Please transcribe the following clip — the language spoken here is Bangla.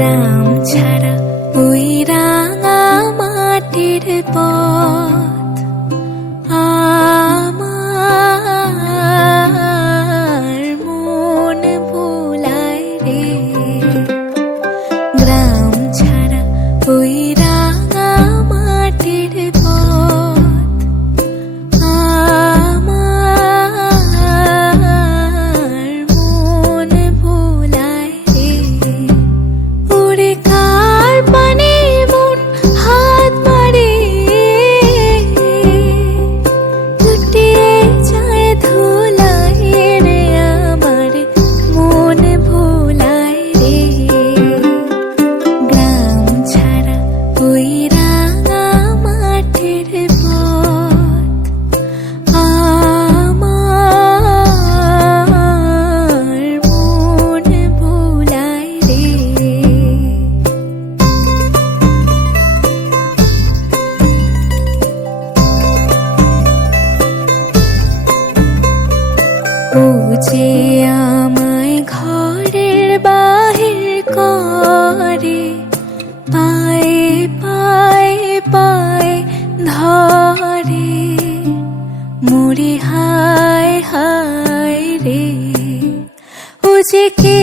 গ্রাম ছাড়া ওই রাঙা মাটির পথ আমার মন ভুলায় রে। গ্রাম ছাড়া ওই রাঙা মাটির পথ আমার মন ভুলায় রে। ওরে কার পানে মন হাত মারে, লুটিয়ে যায় ধুলায় রে, আমার মন ভুলায় রে। গ্রাম ছাড়া ওই রাঙা মাটির পথ আমার মন ভুলায় রে। ও যে আমায় ঘরের বাহির করে, পায়ে পায়ে পায়ে ধরে, মরি হায় হায় রে। ও যে কে